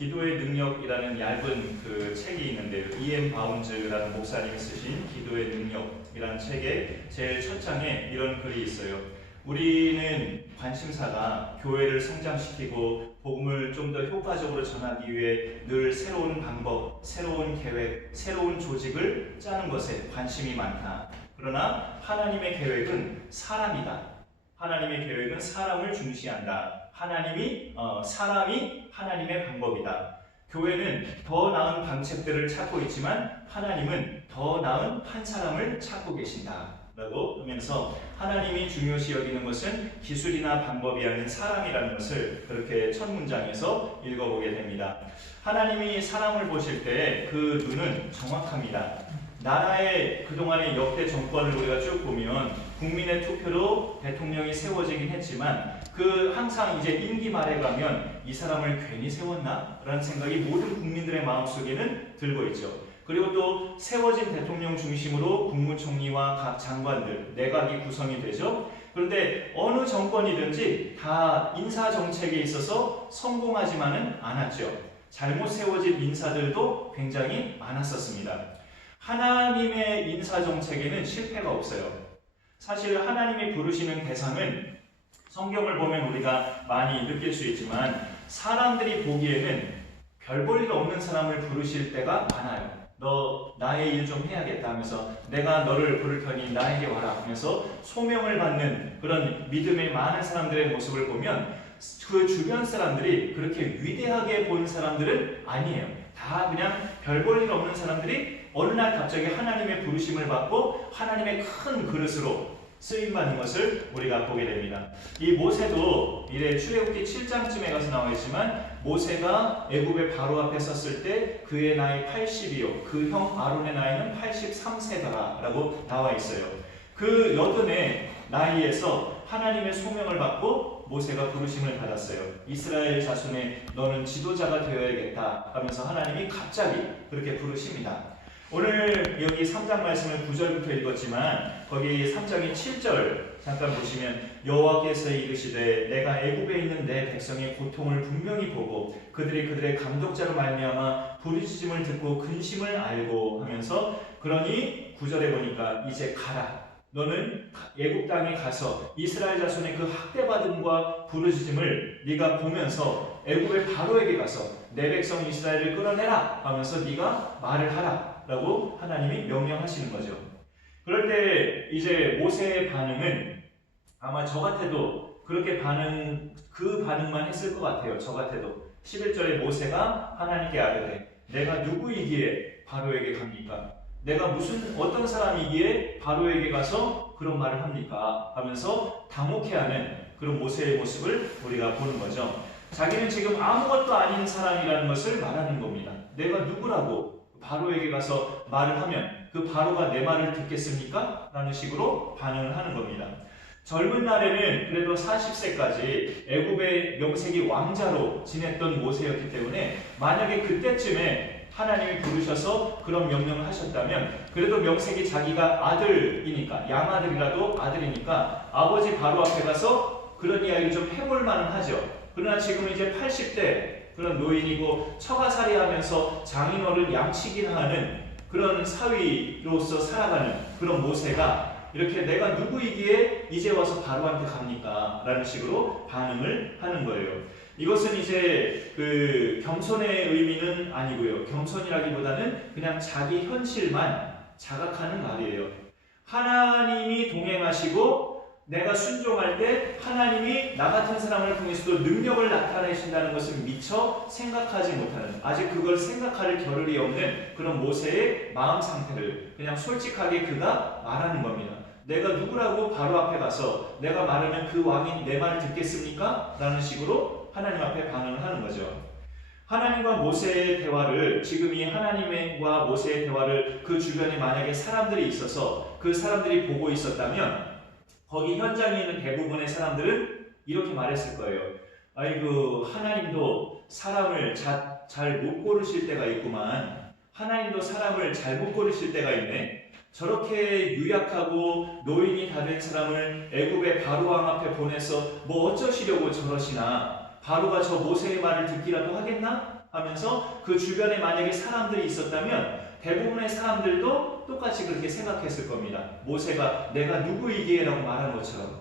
기도의 능력이라는 얇은 그 책이 있는데요. E.M. 바운즈라는 목사님이 쓰신 기도의 능력이라는 책의 제일 첫 장에 이런 글이 있어요. 우리는 관심사가 교회를 성장시키고 복음을 좀 더 효과적으로 전하기 위해 늘 새로운 방법, 새로운 계획, 새로운 조직을 짜는 것에 관심이 많다. 그러나 하나님의 계획은 사람이다. 하나님의 계획은 사람을 중시한다. 사람이 하나님의 방법이다. 교회는 더 나은 방책들을 찾고 있지만 하나님은 더 나은 한 사람을 찾고 계신다. 라고 하면서 하나님이 중요시 여기는 것은 기술이나 방법이 아닌 사람이라는 것을 그렇게 첫 문장에서 읽어보게 됩니다. 하나님이 사람을 보실 때 그 눈은 정확합니다. 나라의 그동안의 역대 정권을 우리가 쭉 보면 국민의 투표로 대통령이 세워지긴 했지만 항상 이제 임기 말에 가면 이 사람을 괜히 세웠나? 라는 생각이 모든 국민들의 마음속에는 들고 있죠. 그리고 또 세워진 대통령 중심으로 국무총리와 각 장관들, 내각이 구성이 되죠. 그런데 어느 정권이든지 다 인사정책에 있어서 성공하지만은 않았죠. 잘못 세워진 인사들도 굉장히 많았었습니다. 하나님의 인사정책에는 실패가 없어요. 사실 하나님이 부르시는 대상은 성경을 보면 우리가 많이 느낄 수 있지만 사람들이 보기에는 별 볼 일 없는 사람을 부르실 때가 많아요. 너 나의 일 좀 해야겠다 하면서 내가 너를 부를 테니 나에게 와라 하면서 소명을 받는 그런 믿음의 많은 사람들의 모습을 보면 그 주변 사람들이 그렇게 위대하게 본 사람들은 아니에요. 다 그냥 별 볼 일 없는 사람들이 어느 날 갑자기 하나님의 부르심을 받고 하나님의 큰 그릇으로 쓰임받는 것을 우리가 보게 됩니다. 이 모세도 이래 출애굽기 7장쯤에 가서 나와 있지만 모세가 애굽의 바로 앞에 섰을 때 그의 나이 80이요 그 형 아론의 나이는 83세더라 라고 나와 있어요. 그 여든의 나이에서 하나님의 소명을 받고 모세가 부르심을 받았어요. 이스라엘 자손의 너는 지도자가 되어야겠다 하면서 하나님이 갑자기 그렇게 부르십니다. 오늘 여기 3장 말씀을 9절부터 읽었지만 거기 3장의 7절 잠깐 보시면 여호와께서 이르시되 내가 애굽에 있는 내 백성의 고통을 분명히 보고 그들의 감독자로 말미암아 부르짖음을 듣고 근심을 알고 하면서 그러니 9절에 보니까 이제 가라. 너는 애굽 땅에 가서 이스라엘 자손의 그 학대받음과 부르짖음을 네가 보면서 애굽의 바로에게 가서 내 백성 이스라엘을 끌어내라 하면서 네가 말을 하라. 라고 하나님이 명령하시는 거죠. 그럴 때 이제 모세의 반응은 아마 저 같아도 그렇게 그 반응만 했을 것 같아요. 저 같아도 11절에 모세가 하나님께 아뢰되 내가 누구이기에 바로에게 갑니까? 내가 어떤 사람이기에 바로에게 가서 그런 말을 합니까? 하면서 당혹해하는 그런 모세의 모습을 우리가 보는 거죠. 자기는 지금 아무것도 아닌 사람이라는 것을 말하는 겁니다. 내가 누구라고 바로에게 가서 말을 하면 그 바로가 내 말을 듣겠습니까? 라는 식으로 반응을 하는 겁니다. 젊은 날에는 그래도 40세까지 애굽의 명색이 왕자로 지냈던 모세였기 때문에 만약에 그때쯤에 하나님이 부르셔서 그런 명령을 하셨다면 그래도 명색이 자기가 아들이니까 양아들이라도 아들이니까 아버지 바로 앞에 가서 그런 이야기를 좀 해볼 만은 하죠. 그러나 지금은 이제 80대 그런 노인이고 처가살이 하면서 장인어른 양치기나 하는 그런 사위로서 살아가는 그런 모세가 이렇게 내가 누구이기에 이제 와서 바로한테 갑니까? 라는 식으로 반응을 하는 거예요. 이것은 이제 그 겸손의 의미는 아니고요. 겸손이라기보다는 그냥 자기 현실만 자각하는 말이에요. 하나님이 동행하시고 내가 순종할 때 하나님이 나 같은 사람을 통해서도 능력을 나타내신다는 것을 미처 생각하지 못하는 아직 그걸 생각할 겨를이 없는 그런 모세의 마음 상태를 그냥 솔직하게 그가 말하는 겁니다. 내가 누구라고 바로 앞에 가서 내가 말하면 그 왕이 내 말을 듣겠습니까? 라는 식으로 하나님 앞에 반응을 하는 거죠. 하나님과 모세의 대화를 지금 이 하나님과 모세의 대화를 그 주변에 만약에 사람들이 있어서 그 사람들이 보고 있었다면 거기 현장에 있는 대부분의 사람들은 이렇게 말했을 거예요. 아이고 하나님도 사람을 잘 못 고르실 때가 있구만. 하나님도 사람을 잘 못 고르실 때가 있네. 저렇게 유약하고 노인이 다 된 사람을 애굽의 바로왕 앞에 보내서 뭐 어쩌시려고 저러시나. 바로가 저 모세의 말을 듣기라도 하겠나? 하면서 그 주변에 만약에 사람들이 있었다면 대부분의 사람들도 똑같이 그렇게 생각했을 겁니다. 모세가 내가 누구이기에 라고 말한 것처럼.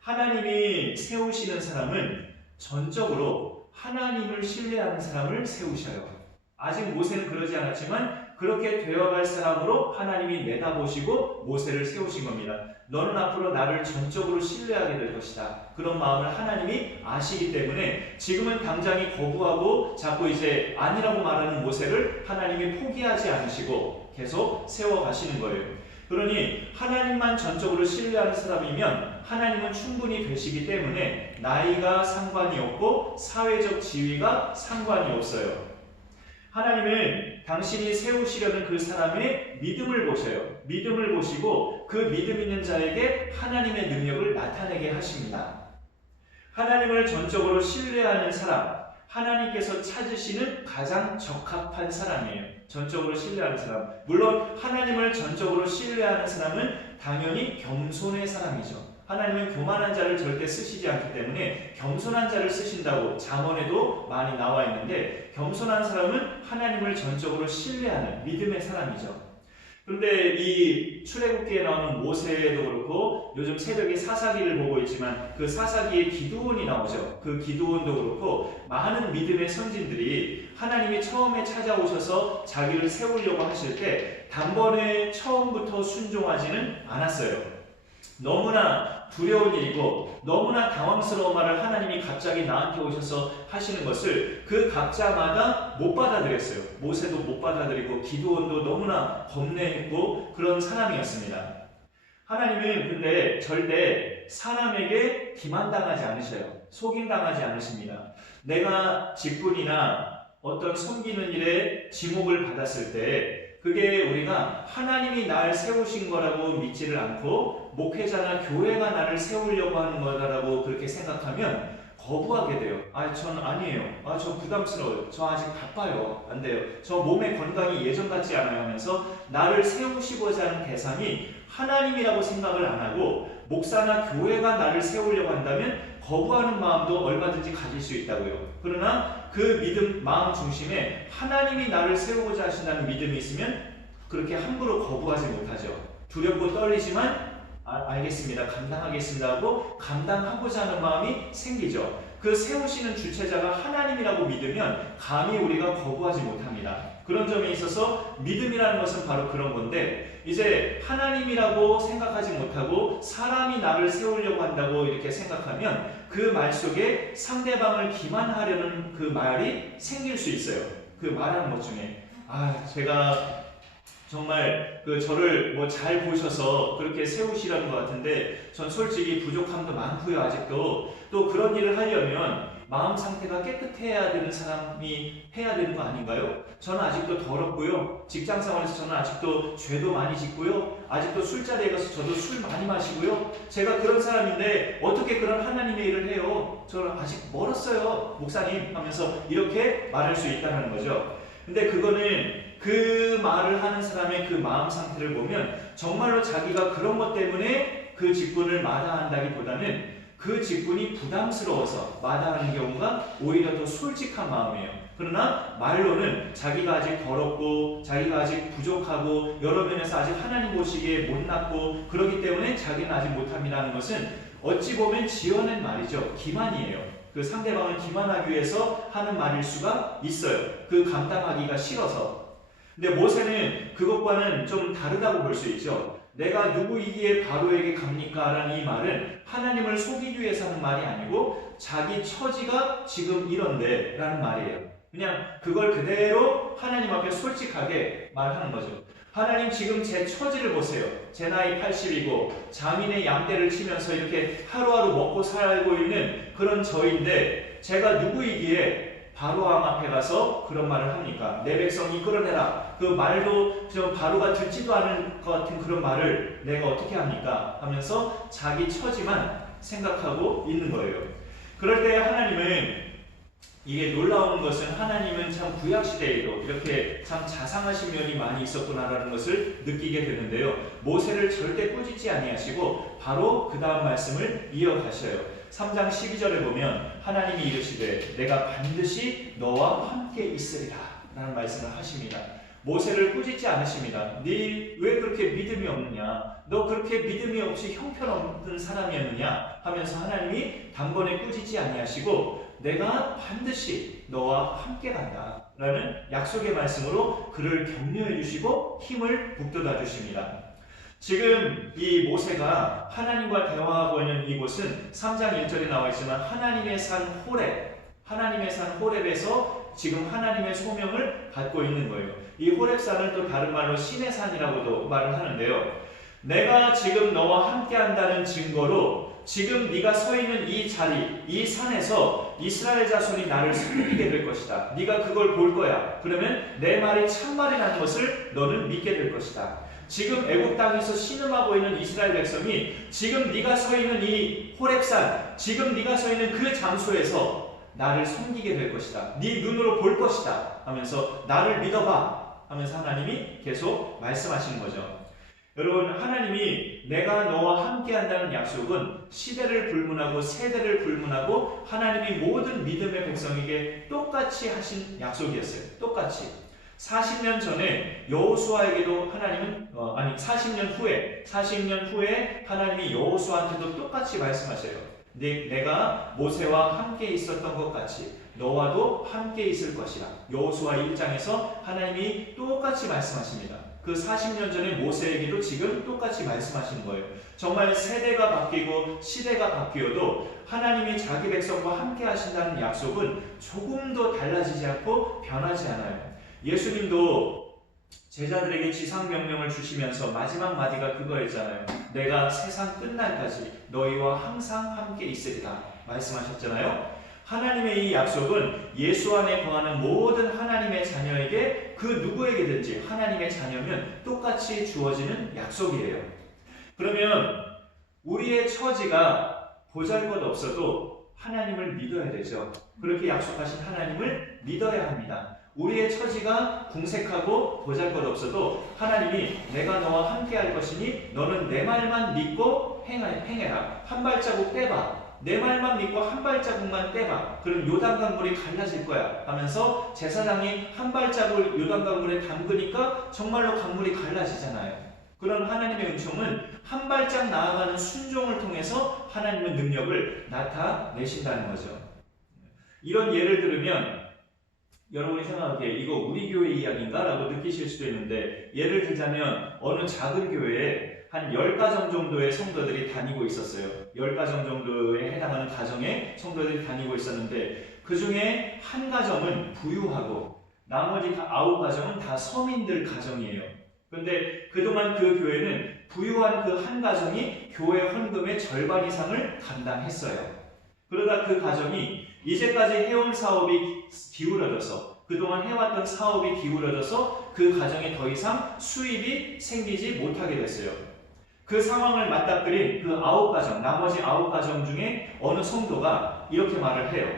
하나님이 세우시는 사람은 전적으로 하나님을 신뢰하는 사람을 세우셔요. 아직 모세는 그러지 않았지만 그렇게 되어갈 사람으로 하나님이 내다보시고 모세를 세우신 겁니다. 너는 앞으로 나를 전적으로 신뢰하게 될 것이다. 그런 마음을 하나님이 아시기 때문에 지금은 당장이 거부하고 자꾸 이제 아니라고 말하는 모세를 하나님이 포기하지 않으시고 계속 세워가시는 거예요. 그러니 하나님만 전적으로 신뢰하는 사람이면 하나님은 충분히 되시기 때문에 나이가 상관이 없고 사회적 지위가 상관이 없어요. 하나님은 당신이 세우시려는 그 사람의 믿음을 보셔요. 믿음을 보시고 그 믿음 있는 자에게 하나님의 능력을 나타내게 하십니다. 하나님을 전적으로 신뢰하는 사람, 하나님께서 찾으시는 가장 적합한 사람이에요. 전적으로 신뢰하는 사람. 물론 하나님을 전적으로 신뢰하는 사람은 당연히 겸손의 사람이죠. 하나님은 교만한 자를 절대 쓰시지 않기 때문에 겸손한 자를 쓰신다고 잠언에도 많이 나와 있는데 겸손한 사람은 하나님을 전적으로 신뢰하는 믿음의 사람이죠. 그런데 이 출애굽기에 나오는 모세도 그렇고 요즘 새벽에 사사기를 보고 있지만 그 사사기에 기드온이 나오죠. 그 기드온도 그렇고 많은 믿음의 선진들이 하나님이 처음에 찾아오셔서 자기를 세우려고 하실 때 단번에 처음부터 순종하지는 않았어요. 너무나 두려운 일이고 너무나 당황스러운 말을 하나님이 갑자기 나한테 오셔서 하시는 것을 그 각자마다 못 받아들였어요. 모세도 못 받아들이고 기드온도 너무나 겁내고 그런 사람이었습니다. 하나님은 근데 절대 사람에게 기만당하지 않으셔요. 속임당하지 않으십니다. 내가 직분이나 어떤 섬기는 일에 지목을 받았을 때 그게 우리가 하나님이 나를 세우신 거라고 믿지를 않고 목회자나 교회가 나를 세우려고 하는 거다라고 그렇게 생각하면 거부하게 돼요. 전 아니에요. 저 부담스러워요. 저 아직 바빠요. 안 돼요. 저 몸의 건강이 예전 같지 않아요 하면서 나를 세우시고자 하는 대상이 하나님이라고 생각을 안 하고 목사나 교회가 나를 세우려고 한다면 거부하는 마음도 얼마든지 가질 수 있다고요. 그러나 그 믿음, 마음 중심에 하나님이 나를 세우고자 하신다는 믿음이 있으면 그렇게 함부로 거부하지 못하죠. 두렵고 떨리지만 알겠습니다. 감당하겠습니다 하고 감당하고자 하는 마음이 생기죠. 그 세우시는 주체자가 하나님이라고 믿으면 감히 우리가 거부하지 못합니다. 그런 점에 있어서 믿음이라는 것은 바로 그런 건데 이제 하나님이라고 생각하지 못하고 사람이 나를 세우려고 한다고 이렇게 생각하면 그 말 속에 상대방을 기만하려는 그 말이 생길 수 있어요. 그 말하는 것 중에 제가 정말 저를 잘 보셔서 그렇게 세우시라는 것 같은데 전 솔직히 부족함도 많고요. 아직도 또 그런 일을 하려면 마음 상태가 깨끗해야 되는 사람이 해야 되는 거 아닌가요? 저는 아직도 더럽고요. 직장 생활에서 저는 아직도 죄도 많이 짓고요. 아직도 술자리에 가서 저도 술 많이 마시고요. 제가 그런 사람인데 어떻게 그런 하나님의 일을 해요? 저는 아직 멀었어요. 목사님 하면서 이렇게 말할 수 있다는 거죠. 근데 그거는 그 말을 하는 사람의 그 마음 상태를 보면 정말로 자기가 그런 것 때문에 그 직분을 마다한다기보다는 그 직분이 부담스러워서 마다하는 경우가 오히려 더 솔직한 마음이에요. 그러나 말로는 자기가 아직 더럽고 자기가 아직 부족하고 여러 면에서 아직 하나님 보시기에 못났고 그렇기 때문에 자기는 아직 못합니다 하는 것은 어찌 보면 지어낸 말이죠. 기만이에요. 그 상대방을 기만하기 위해서 하는 말일 수가 있어요. 그 감당하기가 싫어서. 근데 모세는 그것과는 좀 다르다고 볼 수 있죠. 내가 누구이기에 바로에게 갑니까? 라는 이 말은 하나님을 속이기 위해서 하는 말이 아니고 자기 처지가 지금 이런데 라는 말이에요. 그냥 그걸 그대로 하나님 앞에 솔직하게 말하는 거죠. 하나님 지금 제 처지를 보세요. 제 나이 80이고 장인의 양떼를 치면서 이렇게 하루하루 먹고 살고 있는 그런 저인데 제가 누구이기에 바로왕 앞에 가서 그런 말을 합니까? 내 백성 이끌어내라. 그 말도 좀 바로가 듣지도 않을 것 같은 그런 말을 내가 어떻게 합니까? 하면서 자기 처지만 생각하고 있는 거예요. 그럴 때 하나님은 이게 놀라운 것은 하나님은 참 구약시대에도 이렇게 참 자상하신 면이 많이 있었구나라는 것을 느끼게 되는데요. 모세를 절대 꾸짖지 아니하시고 바로 그 다음 말씀을 이어가셔요. 3장 12절에 보면 하나님이 이르시되 내가 반드시 너와 함께 있으리라 라는 말씀을 하십니다. 모세를 꾸짖지 않으십니다. 네 왜 그렇게 믿음이 없느냐? 너 그렇게 믿음이 없이 형편없는 사람이었느냐? 하면서 하나님이 단번에 꾸짖지 아니하시고 내가 반드시 너와 함께 간다 라는 약속의 말씀으로 그를 격려해 주시고 힘을 북돋아 주십니다. 지금 이 모세가 하나님과 대화하고 있는 이곳은 3장 1절에 나와 있지만 하나님의 산 호렙에서 지금 하나님의 소명을 받고 있는 거예요. 이 호렙산을 또 다른 말로 신의 산이라고도 말을 하는데요. 내가 지금 너와 함께 한다는 증거로 지금 네가 서 있는 이 자리, 이 산에서 이스라엘 자손이 나를 섬기게 될 것이다. 네가 그걸 볼 거야. 그러면 내 말이 참말이라는 것을 너는 믿게 될 것이다. 지금 애굽 땅에서 신음하고 있는 이스라엘 백성이 지금 네가 서 있는 이 호렙산, 지금 네가 서 있는 그 장소에서 나를 섬기게 될 것이다. 네 눈으로 볼 것이다. 하면서 나를 믿어봐. 하면서 하나님이 계속 말씀하시는 거죠. 여러분, 하나님이 내가 너와 함께 한다는 약속은 시대를 불문하고 세대를 불문하고 하나님이 모든 믿음의 백성에게 똑같이 하신 약속이었어요. 똑같이. 40년 전에 여호수아에게도 하나님은 40년 후에 하나님이 여호수아한테도 똑같이 말씀하셔요. 내가 모세와 함께 있었던 것 같이 너와도 함께 있을 것이라. 여호수아 1장에서 하나님이 똑같이 말씀하십니다. 그 40년 전에 모세에게도 지금 똑같이 말씀하시는 거예요. 정말 세대가 바뀌고 시대가 바뀌어도 하나님이 자기 백성과 함께 하신다는 약속은 조금도 달라지지 않고 변하지 않아요. 예수님도 제자들에게 지상명령을 주시면서 마지막 마디가 그거였잖아요. 내가 세상 끝날까지 너희와 항상 함께 있으리라 말씀하셨잖아요. 하나님의 이 약속은 예수 안에 거하는 모든 하나님의 자녀에게 그 누구에게든지 하나님의 자녀면 똑같이 주어지는 약속이에요. 그러면 우리의 처지가 보잘것없어도 하나님을 믿어야 되죠. 그렇게 약속하신 하나님을 믿어야 합니다. 우리의 처지가 궁색하고 보잘것없어도 하나님이 내가 너와 함께 할 것이니 너는 내 말만 믿고 행해라. 한 발자국 떼봐. 내 말만 믿고 한 발자국만 떼봐. 그럼 요단강물이 갈라질 거야 하면서 제사장이 한 발자국을 요단강물에 담그니까 정말로 강물이 갈라지잖아요. 그런 하나님의 은총은 한 발짝 나아가는 순종을 통해서 하나님의 능력을 나타내신다는 거죠. 이런 예를 들으면 여러분이 생각하기에 이거 우리 교회 이야기인가? 라고 느끼실 수도 있는데, 예를 들자면 어느 작은 교회에 한 10가정 정도의 성도들이 다니고 있었어요. 10가정 정도에 해당하는 가정에 성도들이 다니고 있었는데 그 중에 한 가정은 부유하고 나머지 9가정은 다 서민들 가정이에요. 그런데 그동안 그 교회는 부유한 그 한 가정이 교회 헌금의 절반 이상을 감당했어요. 그러다 그 가정이 이제까지 해온 사업이 기울어져서, 그동안 해왔던 사업이 기울어져서 그 가정에 더 이상 수입이 생기지 못하게 됐어요. 그 상황을 맞닥뜨린 그 9가정, 나머지 9가정 중에 어느 성도가 이렇게 말을 해요.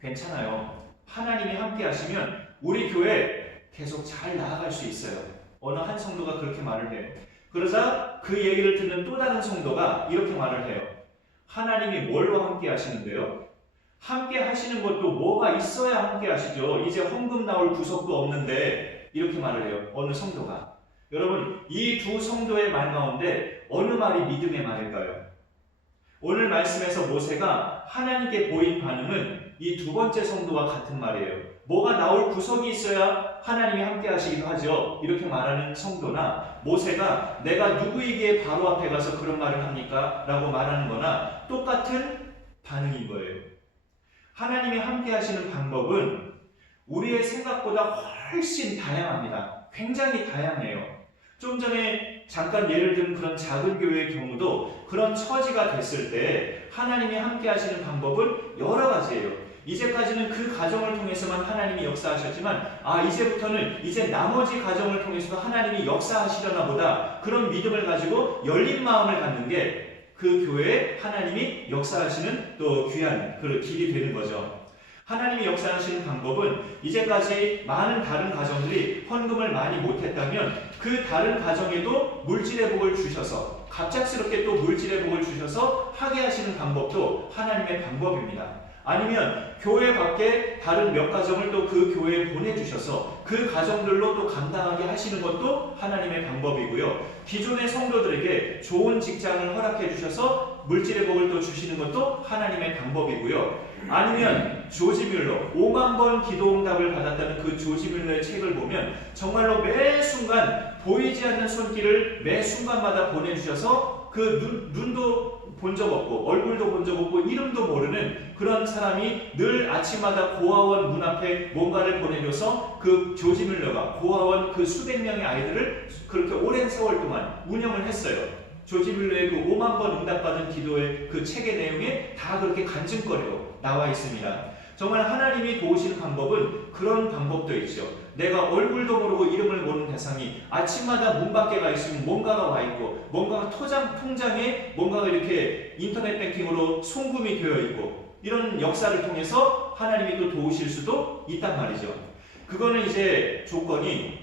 괜찮아요. 하나님이 함께 하시면 우리 교회 계속 잘 나아갈 수 있어요. 어느 한 성도가 그렇게 말을 해요. 그러자 그 얘기를 듣는 또 다른 성도가 이렇게 말을 해요. 하나님이 뭘로 함께 하시는데요? 함께 하시는 것도 뭐가 있어야 함께 하시죠. 이제 헌금 나올 구석도 없는데, 이렇게 말을 해요. 어느 성도가. 여러분, 이 두 성도의 말 가운데 어느 말이 믿음의 말일까요? 오늘 말씀에서 모세가 하나님께 보인 반응은 이 두 번째 성도와 같은 말이에요. 뭐가 나올 구석이 있어야 하나님이 함께 하시기도 하죠. 이렇게 말하는 성도나, 모세가 내가 누구이기에 바로 앞에 가서 그런 말을 합니까? 라고 말하는 거나 똑같은 반응인 거예요. 하나님이 함께 하시는 방법은 우리의 생각보다 훨씬 다양합니다. 굉장히 다양해요. 좀 전에 잠깐 예를 든 그런 작은 교회의 경우도 그런 처지가 됐을 때 하나님이 함께 하시는 방법은 여러 가지예요. 이제까지는 그 가정을 통해서만 하나님이 역사하셨지만, 이제부터는 이제 나머지 가정을 통해서도 하나님이 역사하시려나 보다, 그런 믿음을 가지고 열린 마음을 갖는 게 그 교회에 하나님이 역사하시는 또 귀한 그 길이 되는 거죠. 하나님이 역사하시는 방법은 이제까지 많은 다른 가정들이 헌금을 많이 못했다면 그 다른 가정에도 물질의 복을 주셔서, 갑작스럽게 또 물질의 복을 주셔서 하게 하시는 방법도 하나님의 방법입니다. 아니면 교회 밖에 다른 몇 가정을 또 그 교회에 보내주셔서 그 가정들로 또 감당하게 하시는 것도 하나님의 방법이고요. 기존의 성도들에게 좋은 직장을 허락해 주셔서 물질의 복을 또 주시는 것도 하나님의 방법이고요. 아니면 조지 뮬러 5만 번 기도응답을 받았다는 그 조지 뮬러의 책을 보면 정말로 매 순간 보이지 않는 손길을 매 순간마다 보내주셔서 그 눈도 본 적 없고 얼굴도 본 적 없고 이름도 모르는 그런 사람이 늘 아침마다 고아원 문 앞에 뭔가를 보내줘서 그 조지 뮬러가 고아원 그 수백 명의 아이들을 그렇게 오랜 세월 동안 운영을 했어요. 조지 뮬러의 그 5만 번 응답받은 기도의 그 책의 내용에 다 그렇게 간증거리로 나와 있습니다. 정말 하나님이 도우시는 방법은 그런 방법도 있죠. 내가 얼굴도 모르고 이름을 모르는 대상이 아침마다 문 밖에 가 있으면 뭔가가 와 있고 뭔가가 통장에 뭔가가 이렇게 인터넷 뱅킹으로 송금이 되어 있고 이런 역사를 통해서 하나님이 또 도우실 수도 있단 말이죠. 그거는 이제 조건이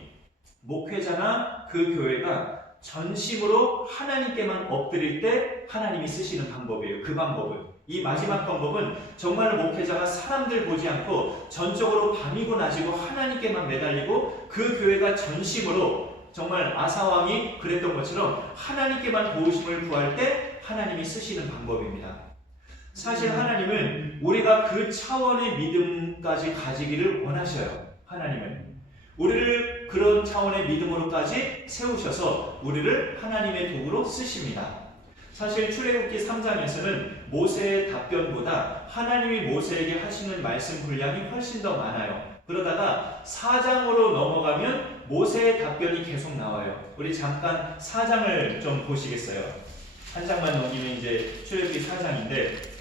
목회자나 그 교회가 전심으로 하나님께만 엎드릴 때 하나님이 쓰시는 방법이에요. 그 방법은. 이 마지막 방법은 정말 목회자가 사람들 보지 않고 전적으로 밤이고 낮이고 하나님께만 매달리고 그 교회가 전심으로 정말 아사왕이 그랬던 것처럼 하나님께만 도우심을 구할 때 하나님이 쓰시는 방법입니다. 사실 하나님은 우리가 그 차원의 믿음까지 가지기를 원하셔요. 하나님은 우리를 그런 차원의 믿음으로까지 세우셔서 우리를 하나님의 도구로 쓰십니다. 사실 출애굽기 3장에서는 모세의 답변보다 하나님이 모세에게 하시는 말씀 분량이 훨씬 더 많아요. 그러다가 4장으로 넘어가면 모세의 답변이 계속 나와요. 우리 잠깐 4장을 좀 보시겠어요? 한 장만 넘기면 이제 출애굽기 4장인데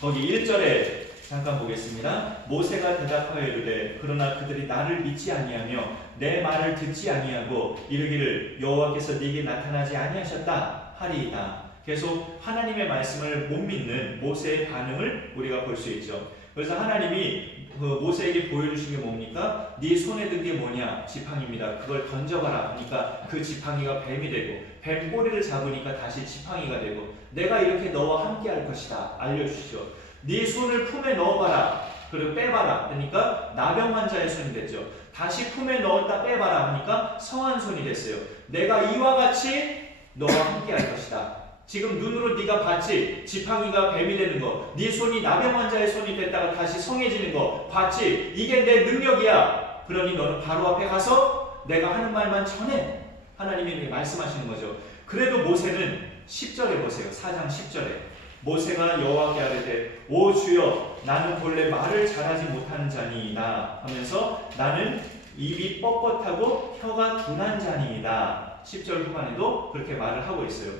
거기 1절에 잠깐 보겠습니다. 모세가 대답하여 이르되 그러나 그들이 나를 믿지 아니하며 내 말을 듣지 아니하고 이르기를 여호와께서 네게 나타나지 아니하셨다 하리이다. 계속 하나님의 말씀을 못 믿는 모세의 반응을 우리가 볼 수 있죠. 그래서 하나님이 모세에게 보여주신 게 뭡니까? 네 손에 든 게 뭐냐? 지팡이입니다. 그걸 던져봐라. 그러니까 그 지팡이가 뱀이 되고 뱀 꼬리를 잡으니까 다시 지팡이가 되고 내가 이렇게 너와 함께 할 것이다. 알려주시죠. 네 손을 품에 넣어봐라. 그리고 빼봐라. 그러니까 나병 환자의 손이 됐죠. 다시 품에 넣었다 빼봐라. 하니까 성한 손이 됐어요. 내가 이와 같이 너와 함께 할 것이다. 지금 눈으로 네가 봤지? 지팡이가 뱀이 되는 거. 네 손이 나병 환자의 손이 됐다가 다시 성해지는 거 봤지? 이게 내 능력이야. 그러니 너는 바로 앞에 가서 내가 하는 말만 전해. 하나님이 말씀하시는 거죠. 그래도 모세는 10절에 보세요. 4장 10절에 모세가 여호와께 아뢰되 오 주여 나는 본래 말을 잘하지 못하는 자니이다 하면서 나는 입이 뻣뻣하고 혀가 둔한 자니이다. 10절 후반에도 그렇게 말을 하고 있어요.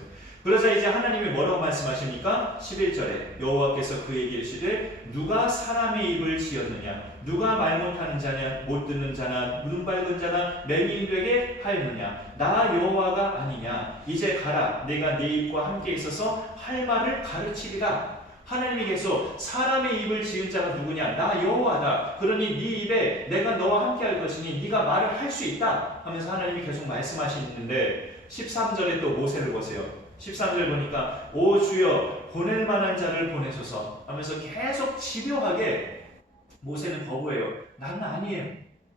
그러자 이제 하나님이 뭐라고 말씀하십니까? 11절에 여호와께서 그에게 이르시되 누가 사람의 입을 지었느냐? 누가 말 못하는 자냐? 못 듣는 자나 눈 밝은 자나 맹인이 되게 하였느냐? 나 여호와가 아니냐? 이제 가라. 내가 네 입과 함께 있어서 할 말을 가르치리라. 하나님이 계속 사람의 입을 지은 자가 누구냐? 나 여호와다. 그러니 네 입에 내가 너와 함께 할 것이니 네가 말을 할 수 있다 하면서 하나님이 계속 말씀하시는데 13절에 또 모세를 보세요. 13절 보니까 오 주여 보낼 만한 자를 보내소서 하면서 계속 집요하게 모세는 거부해요. 나는 아니에요.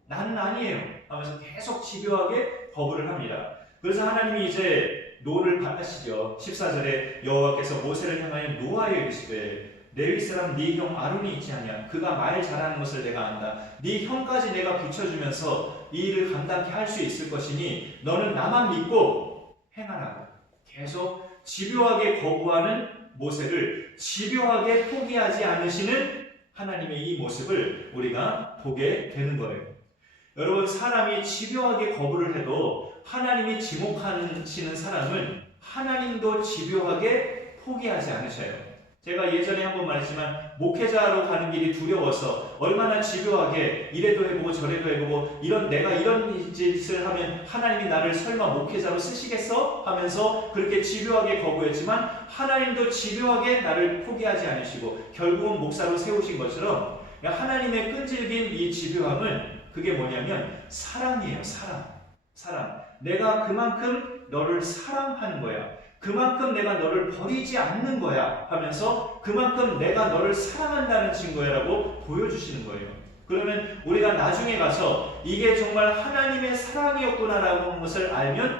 나는 아니에요 하면서 계속 집요하게 거부를 합니다. 그래서 하나님이 이제 노를 받으시죠. 14절에 여호와께서 모세를 향하여 노하여 이르시되 레위 사람 네 형 아론이 있지 않냐? 그가 말 잘하는 것을 내가 안다. 네 형까지 내가 붙여주면서 이 일을 감당케 할 수 있을 것이니 너는 나만 믿고 행하라고. 계속 집요하게 거부하는 모세를 집요하게 포기하지 않으시는 하나님의 이 모습을 우리가 보게 되는 거예요. 여러분, 사람이 집요하게 거부를 해도 하나님이 지목하시는 사람은 하나님도 집요하게 포기하지 않으셔요. 제가 예전에 한번 말했지만 목회자로 가는 길이 두려워서 얼마나 집요하게 이래도 해보고 저래도 해보고 내가 이런 짓을 하면 하나님이 나를 설마 목회자로 쓰시겠어? 하면서 그렇게 집요하게 거부했지만 하나님도 집요하게 나를 포기하지 않으시고 결국은 목사로 세우신 것처럼 하나님의 끈질긴 이 집요함은 그게 뭐냐면 사랑이에요. 사랑. 내가 그만큼 너를 사랑하는 거야. 그만큼 내가 너를 버리지 않는 거야 하면서 그만큼 내가 너를 사랑한다는 증거야 라고 보여주시는 거예요. 그러면 우리가 나중에 가서 이게 정말 하나님의 사랑이었구나라고 하는 것을 알면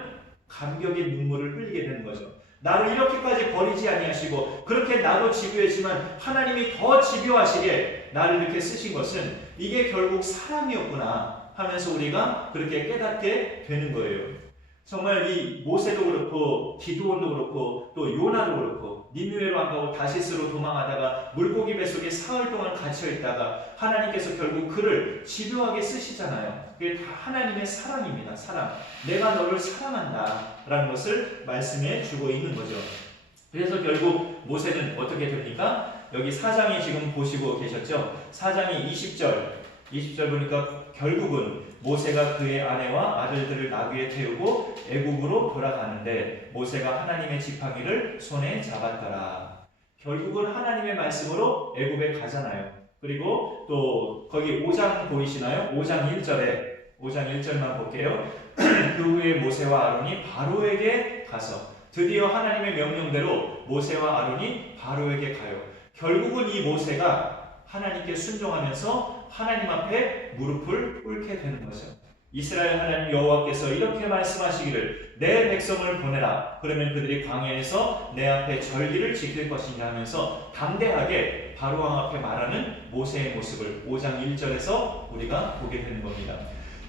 감격의 눈물을 흘리게 되는 거죠. 나를 이렇게까지 버리지 아니하시고 그렇게 나도 집요했지만 하나님이 더 집요하시게 나를 이렇게 쓰신 것은 이게 결국 사랑이었구나 하면서 우리가 그렇게 깨닫게 되는 거예요. 정말 이 모세도 그렇고 기드온도 그렇고 또 요나도 그렇고 니느웨로 안 가고 다시스로 도망하다가 물고기 뱃속에 사흘 동안 갇혀 있다가 하나님께서 결국 그를 집요하게 쓰시잖아요. 그게 다 하나님의 사랑입니다. 사랑. 내가 너를 사랑한다 라는 것을 말씀해 주고 있는 거죠. 그래서 결국 모세는 어떻게 됩니까? 여기 4장에 지금 보시고 계셨죠? 4장이 20절 보니까 결국은 모세가 그의 아내와 아들들을 나귀에 태우고 애굽으로 돌아가는데 모세가 하나님의 지팡이를 손에 잡았더라. 결국은 하나님의 말씀으로 애굽에 가잖아요. 그리고 또 거기 5장 보이시나요? 5장 1절만 볼게요. 그 후에 모세와 아론이 바로에게 가서 드디어 하나님의 명령대로 모세와 아론이 바로에게 가요. 결국은 이 모세가 하나님께 순종하면서 하나님 앞에 무릎을 꿇게 되는 거죠. 이스라엘 하나님 여호와께서 이렇게 말씀하시기를 내 백성을 보내라. 그러면 그들이 광야에서 내 앞에 절기를 지킬 것이냐 하면서 담대하게 바로왕 앞에 말하는 모세의 모습을 5장 1절에서 우리가 보게 되는 겁니다.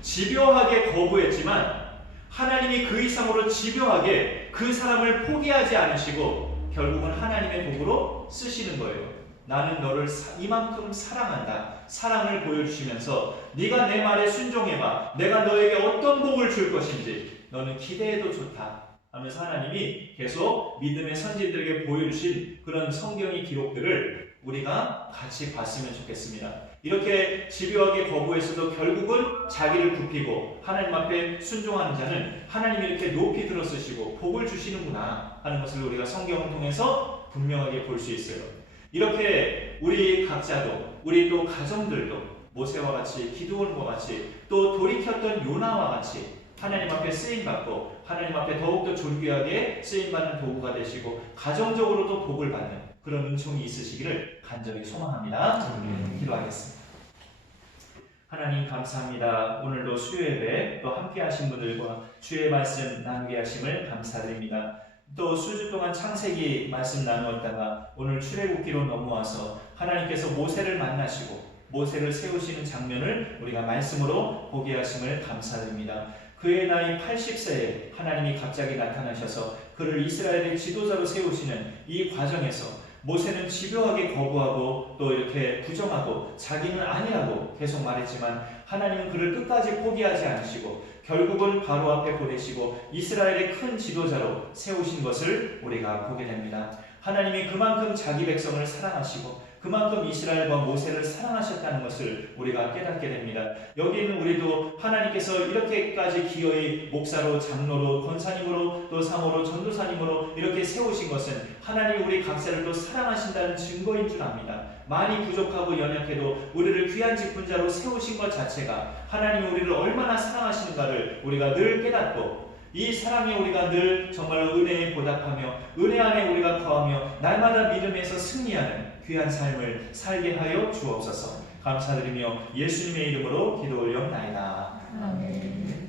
집요하게 거부했지만 하나님이 그 이상으로 집요하게 그 사람을 포기하지 않으시고 결국은 하나님의 도구로 쓰시는 거예요. 나는 너를 이만큼 사랑한다. 사랑을 보여주시면서 네가 내 말에 순종해봐. 내가 너에게 어떤 복을 줄 것인지 너는 기대해도 좋다 하면서 하나님이 계속 믿음의 선지들에게 보여주신 그런 성경의 기록들을 우리가 같이 봤으면 좋겠습니다. 이렇게 집요하게 거부했어도 결국은 자기를 굽히고 하나님 앞에 순종하는 자는 하나님이 이렇게 높이 들어쓰시고 복을 주시는구나 하는 것을 우리가 성경을 통해서 분명하게 볼 수 있어요. 이렇게 우리 각자도 우리 또 가정들도 모세와 같이 기드온과 같이 또 돌이켰던 요나와 같이 하나님 앞에 쓰임받고 하나님 앞에 더욱더 존귀하게 쓰임받는 도구가 되시고 가정적으로도 복을 받는 그런 은총이 있으시기를 간절히 소망합니다. 기도하겠습니다. 하나님 감사합니다. 오늘도 수요예배 또 함께 하신 분들과 주의 말씀 나누게 하심을 감사드립니다. 또 수주 동안 창세기 말씀 나누었다가 오늘 출애굽기로 넘어와서 하나님께서 모세를 만나시고 모세를 세우시는 장면을 우리가 말씀으로 보게 하심을 감사드립니다. 그의 나이 80세에 하나님이 갑자기 나타나셔서 그를 이스라엘의 지도자로 세우시는 이 과정에서 모세는 집요하게 거부하고 또 이렇게 부정하고 자기는 아니라고 계속 말했지만 하나님은 그를 끝까지 포기하지 않으시고 결국은 바로 앞에 보내시고 이스라엘의 큰 지도자로 세우신 것을 우리가 보게 됩니다. 하나님이 그만큼 자기 백성을 사랑하시고 그만큼 이스라엘과 모세를 사랑하셨다는 것을 우리가 깨닫게 됩니다. 여기 있는 우리도 하나님께서 이렇게까지 기어이 목사로, 장로로, 권사님으로, 또 사모로, 전도사님으로 이렇게 세우신 것은 하나님이 우리 각자를 또 사랑하신다는 증거인 줄 압니다. 많이 부족하고 연약해도 우리를 귀한 직분자로 세우신 것 자체가 하나님이 우리를 얼마나 사랑하시는가를 우리가 늘 깨닫고 이 사랑에 우리가 늘 정말로 은혜에 보답하며 은혜 안에 우리가 거하며 날마다 믿음에서 승리하는 귀한 삶을 살게 하여 주옵소서. 감사드리며 예수님의 이름으로 기도 올려옵나이다. 아멘.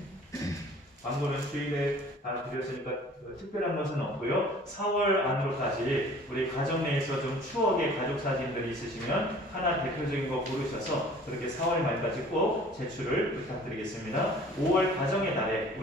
광고는 주일에 다 드렸으니까 특별한 것은 없고요. 4월 안으로까지 우리 가정 내에서 좀 추억의 가족 사진들이 있으시면 하나 대표적인 거 고르셔서 그렇게 4월 말까지 꼭 제출을 부탁드리겠습니다. 5월 가정의 달에 우리